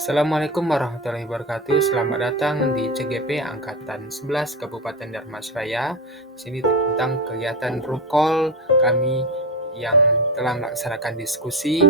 Assalamualaikum warahmatullahi wabarakatuh. Selamat datang di CGP Angkatan 11 Kabupaten Dharmasraya. Di sini tentang kegiatan rukol kami yang telah melaksanakan diskusi.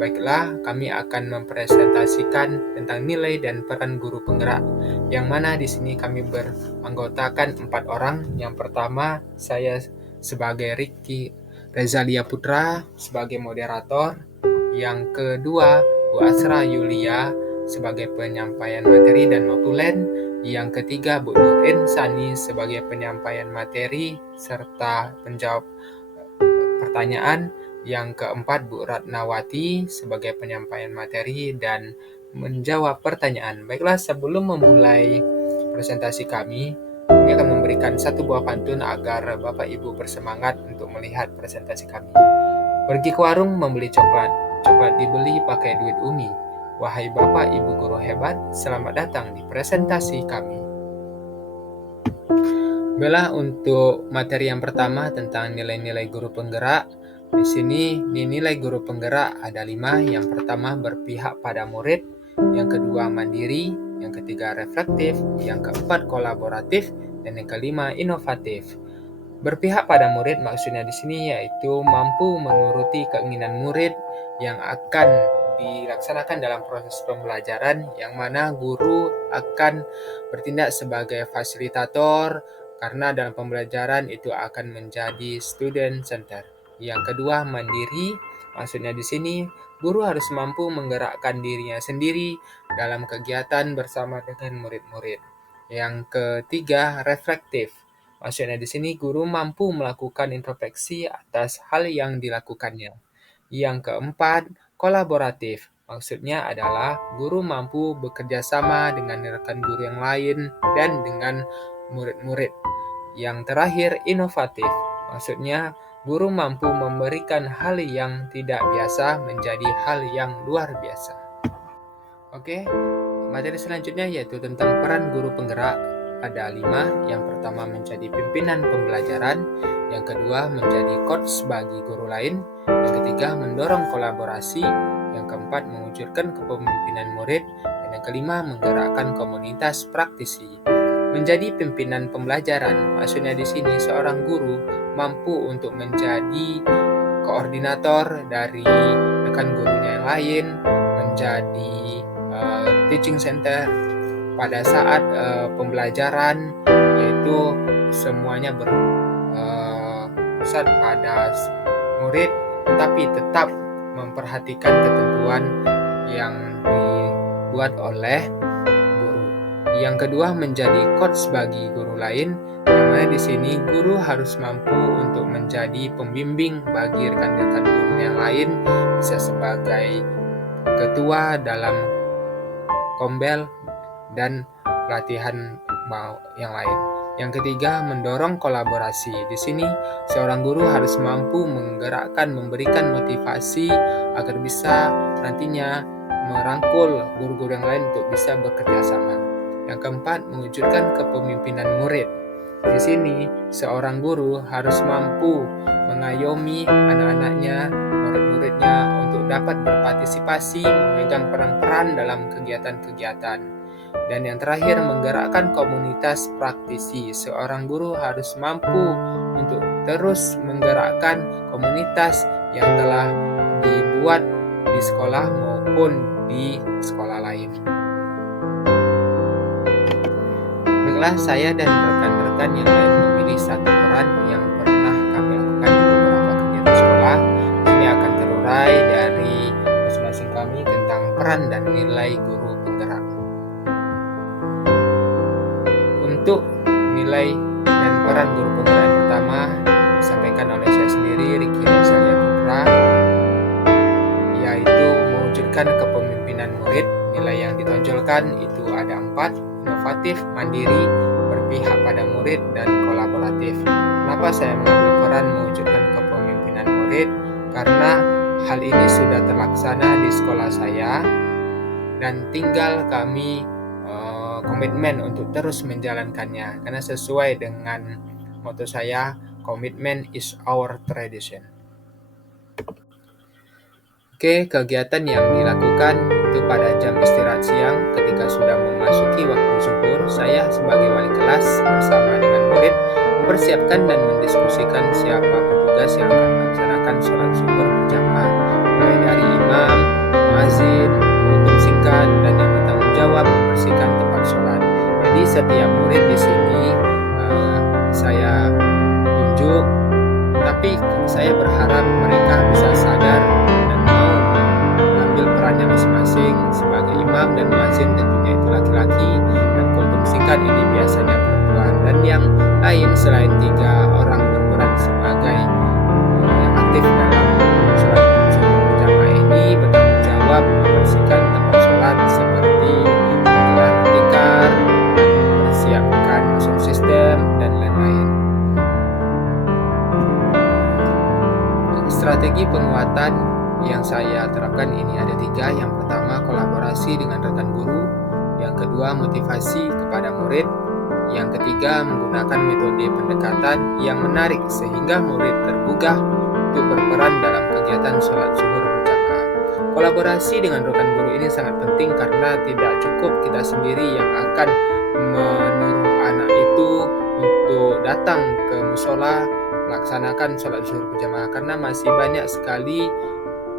Baiklah, kami akan mempresentasikan tentang nilai dan peran guru penggerak, yang mana di sini kami beranggotakan 4 orang. Yang pertama, saya sebagai Ricky Rezalia Putra sebagai moderator. Yang kedua, Bu Asra Yulia sebagai penyampaian materi dan notulen. Yang ketiga, Bu Nurin Sani sebagai penyampaian materi serta penjawab pertanyaan. Yang keempat, Bu Ratnawati sebagai penyampaian materi dan menjawab pertanyaan. Baiklah, sebelum memulai presentasi kami akan memberikan satu buah pantun agar Bapak Ibu bersemangat untuk melihat presentasi kami. Pergi ke warung membeli coklat, coklat dibeli pakai duit Umi. Wahai Bapak Ibu guru hebat, selamat datang di presentasi kami. Baiklah, untuk materi yang pertama tentang nilai-nilai guru penggerak. Di sini nilai guru penggerak ada 5. Yang pertama, berpihak pada murid. Yang kedua, mandiri. Yang ketiga, reflektif. Yang keempat, kolaboratif. Dan yang kelima, inovatif. Berpihak pada murid maksudnya di sini yaitu mampu menuruti keinginan murid yang akan dilaksanakan dalam proses pembelajaran, yang mana guru akan bertindak sebagai fasilitator karena dalam pembelajaran itu akan menjadi student center. Yang kedua, mandiri. Maksudnya di sini guru harus mampu menggerakkan dirinya sendiri dalam kegiatan bersama dengan murid-murid. Yang ketiga, reflektif. Maksudnya di sini guru mampu melakukan introspeksi atas hal yang dilakukannya. Yang keempat, kolaboratif. Maksudnya adalah guru mampu bekerja sama dengan rekan guru yang lain dan dengan murid-murid. Yang terakhir, inovatif. Maksudnya guru mampu memberikan hal yang tidak biasa menjadi hal yang luar biasa. Oke, materi selanjutnya yaitu tentang peran guru penggerak. Ada 5. Yang pertama, menjadi pimpinan pembelajaran. Yang kedua, menjadi coach bagi guru lain. Yang ketiga, mendorong kolaborasi. Yang keempat, mewujudkan kepemimpinan murid. Dan yang kelima, menggerakkan komunitas praktisi. Menjadi pimpinan pembelajaran, maksudnya di sini seorang guru mampu untuk menjadi koordinator dari rekan gurunya yang lain, menjadi teaching center pada saat pembelajaran, yaitu semuanya berpusat pada murid, tetapi tetap memperhatikan ketentuan yang dibuat oleh guru. Yang kedua, menjadi coach bagi guru lain, yang mana di sini guru harus mampu untuk menjadi pembimbing bagi rekan-rekan guru yang lain, bisa sebagai ketua dalam kombel dan pelatihan yang lain. Yang ketiga, mendorong kolaborasi. Di sini seorang guru harus mampu menggerakkan, memberikan motivasi agar bisa nantinya merangkul guru-guru yang lain untuk bisa bekerja sama. Yang keempat, mewujudkan kepemimpinan murid. Di sini seorang guru harus mampu mengayomi anak-anaknya, murid-muridnya untuk dapat berpartisipasi, memegang peran-peran dalam kegiatan-kegiatan. Dan yang terakhir, menggerakkan komunitas praktisi. Seorang guru harus mampu untuk terus menggerakkan komunitas yang telah dibuat di sekolah maupun di sekolah lain. Baiklah, saya dan rekan-rekan yang lain memilih satu peran yang pernah kami lakukan di beberapa kegiatan sekolah. Ini akan terurai dari masing-masing kami tentang peran dan nilai guru penggerak. Untuk nilai dan peran guru penggerak yang pertama disampaikan oleh saya sendiri, Ricky Rezalia Putra, yaitu mewujudkan kepemimpinan murid. Nilai yang ditonjolkan itu ada 4: inovatif, mandiri, berpihak pada murid, dan kolaboratif. Kenapa saya mengambil peran mewujudkan kepemimpinan murid? Karena hal ini sudah terlaksana di sekolah saya dan tinggal kami komitmen untuk terus menjalankannya, karena sesuai dengan motto saya, commitment is our tradition. Oke, kegiatan yang dilakukan yaitu pada jam istirahat siang ketika sudah memasuki waktu zuhur, saya sebagai wali kelas bersama dengan murid mempersiapkan dan mendiskusikan siapa petugas yang akan melaksanakan sholat zuhur berjamaah, mulai dari imam, muazin, penutup singkat, dan yang bertanggung jawab membersihkan tempat sholat. Jadi setiap murid di sini saya tunjuk, tapi saya berharap mereka bisa sadar dan mau mengambil perannya masing-masing. Sebagai imam dan muazin tentunya itu laki-laki, dan kultum singkat ini biasanya perempuan, dan yang lain selain 3 orang berperan sebagai yang aktif dalam sholat zuhur berjamaah ini bertanggung jawab membersihkan tempat sholat seperti menggelar tikar, mempersiapkan sound system, dan lain-lain. Strategi penguatan yang saya terapkan ini ada 3. Yang pertama, kolaborasi dengan rekan guru. Yang kedua, motivasi kepada murid. Yang ketiga, menggunakan metode pendekatan yang menarik sehingga murid tergugah untuk berperan dalam kegiatan sholat zuhur berjamaah. Kolaborasi dengan rekan guru ini sangat penting karena tidak cukup kita sendiri yang akan menyuruh anak itu untuk datang ke musola melaksanakan sholat zuhur berjamaah, karena masih banyak sekali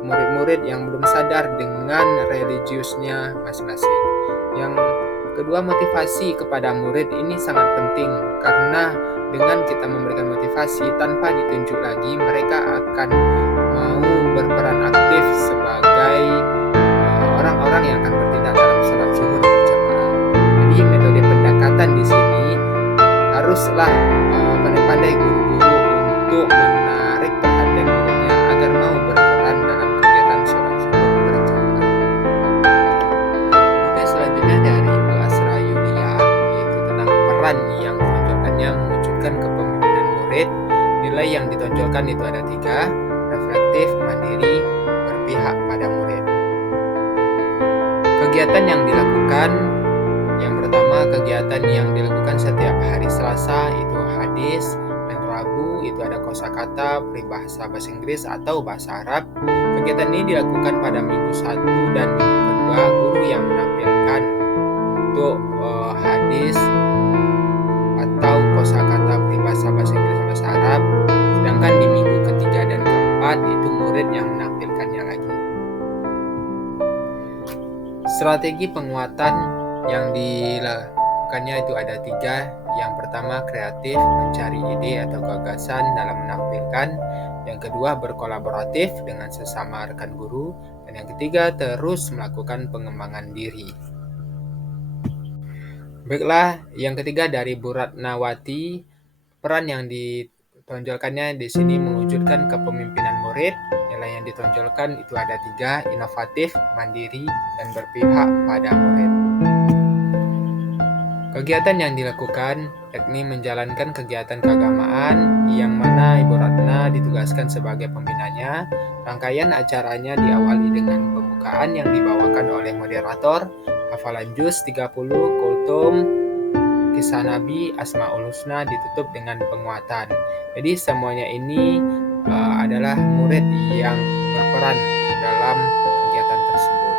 murid-murid yang belum sadar dengan religiusnya masing-masing. Yang kedua, motivasi kepada murid ini sangat penting karena dengan kita memberikan motivasi tanpa ditunjuk lagi, mereka akan mau berperan aktif sebagai orang-orang yang akan bertindak dalam sholat zuhur berjamaah. Jadi metode pendekatan di sini haruslah pandai-pandai guru-guru untuk menarik perhatian muridnya agar mau berperan dalam kegiatan sholat zuhur berjamaah. Oke, selanjutnya dari Ibu Asra Yulia, yaitu tentang peran yang ditonjolkannya mewujudkan kepemimpinan murid. Nilai yang ditonjolkan itu ada 3: reflektif, mandiri, berpihak pada murid. Kegiatan yang dilakukan, yang pertama, kegiatan yang dilakukan setiap hari Selasa itu hadis, dan Rabu itu ada kosakata, peribahasa bahasa Inggris atau bahasa Arab. Kegiatan ini dilakukan pada minggu 1 dan minggu kedua. Guru yang menampilkan untuk hadis atau kosakata, peribahasa bahasa Inggris dan bahasa Arab, sedangkan di minggu ketiga dan keempat itu murid yang menampilkannya lagi. Strategi penguatan yang dilakukannya itu ada 3. Yang pertama, kreatif, mencari ide atau gagasan dalam menampilkan. Yang kedua, berkolaboratif dengan sesama rekan guru. Dan yang ketiga, terus melakukan pengembangan diri. Baiklah, yang ketiga dari Bu Ratnawati, peran yang ditonjolkannya di sini mewujudkan kepemimpinan murid. Nilai yang ditonjolkan itu ada 3: inovatif, mandiri, dan berpihak pada murid. Kegiatan yang dilakukan yakni menjalankan kegiatan keagamaan yang mana Ibu Ratna ditugaskan sebagai pembinanya. Rangkaian acaranya diawali dengan pembukaan yang dibawakan oleh moderator, hafalan juz 30, kultum, kisah Nabi, Asmaul Husna, ditutup dengan penguatan. Jadi semuanya ini adalah murid yang berperan dalam kegiatan tersebut.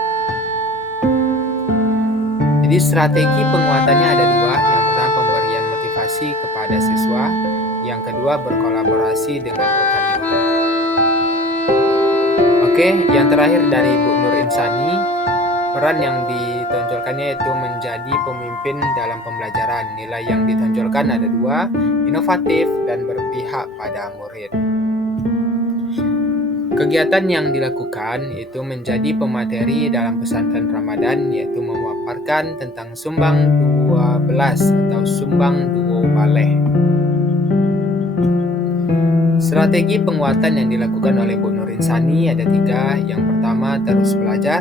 Jadi strategi penguatannya ada 2. Yang pertama, pemberian motivasi kepada siswa. Yang kedua, berkolaborasi dengan rekan guru. Oke, yang terakhir dari Bu Nur Insani, peran yang ditonjolkannya itu menjadi pemimpin dalam pembelajaran. Nilai yang ditonjolkan ada 2: inovatif dan berpihak pada murid. Kegiatan yang dilakukan itu menjadi pemateri dalam pesantren Ramadan, yaitu memaparkan tentang sumbang 12 atau sumbang duo baleh. Strategi penguatan yang dilakukan oleh Bu Nur Insani ada 3. Yang pertama, terus belajar.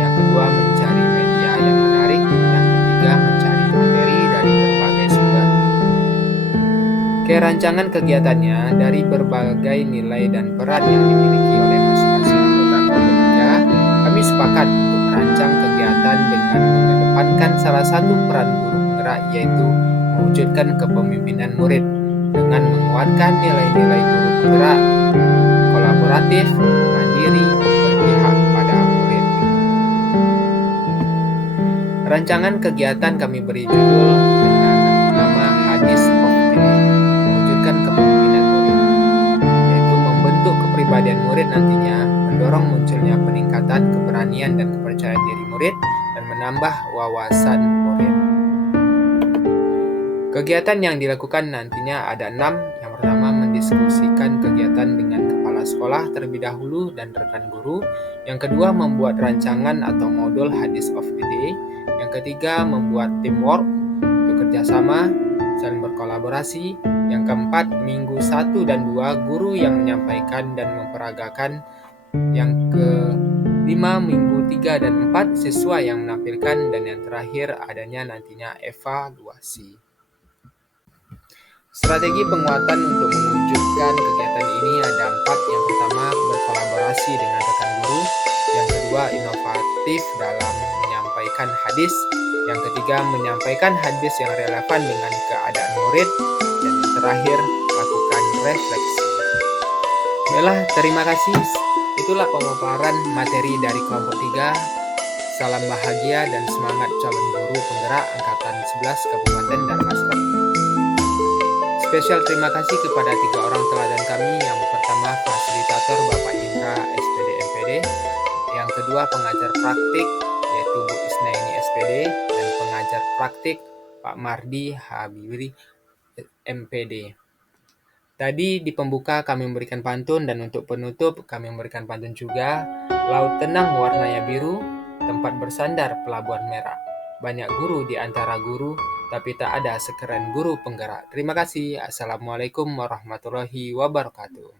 Yang kedua, mencari media yang menarik. Yang ketiga, mencari materi dari berbagai sumber. Rancangan kegiatannya dari berbagai nilai dan peran yang dimiliki oleh masing-masing anggota kelompoknya, kami sepakat untuk merancang kegiatan dengan mengedepankan salah satu peran guru penggerak, yaitu mewujudkan kepemimpinan murid dengan menguatkan nilai-nilai guru penggerak, kolaboratif, mandiri, berpihak pada murid. Rancangan kegiatan kami beri judul dengan nama Hadis of the Day, mewujudkan kepemimpinan murid, yaitu membentuk kepribadian murid nantinya, mendorong munculnya peningkatan keberanian dan kepercayaan diri murid, dan menambah wawasan murid. Kegiatan yang dilakukan nantinya ada 6. Yang pertama, mendiskusikan kegiatan dengan kepala sekolah terlebih dahulu dan rekan guru. Yang kedua, membuat rancangan atau modul hadis of the day. Yang ketiga, membuat teamwork untuk kerjasama, saling berkolaborasi. Yang keempat, minggu 1 dan 2, guru yang menyampaikan dan memperagakan. Yang kelima, minggu 3 dan 4, siswa yang menampilkan. Dan yang terakhir, adanya nantinya evaluasi. Strategi penguatan untuk mewujudkan kegiatan ini ada 4. Yang pertama, berkolaborasi dengan rekan guru. Yang kedua, inovatif dalam menyampaikan hadis. Yang ketiga, menyampaikan hadis yang relevan dengan keadaan murid. Dan yang terakhir, lakukan refleksi. Baiklah, terima kasih. Itulah pemaparan materi dari kelompok 3. Salam bahagia dan semangat calon guru penggerak Angkatan 11 Kabupaten Darmasrah. Spesial terima kasih kepada 3 orang teladan kami. Yang pertama, fasilitator Bapak Indra SPD MPD. Yang kedua, pengajar praktik yaitu Bu Isnaini SPD, dan pengajar praktik Pak Mardi Habibri MPD. Tadi di pembuka kami memberikan pantun, dan untuk penutup kami memberikan pantun juga. Laut tenang warnanya biru, tempat bersandar pelabuhan merah. Banyak guru di antara guru, tapi tak ada sekeren guru penggerak. Terima kasih. Assalamualaikum warahmatullahi wabarakatuh.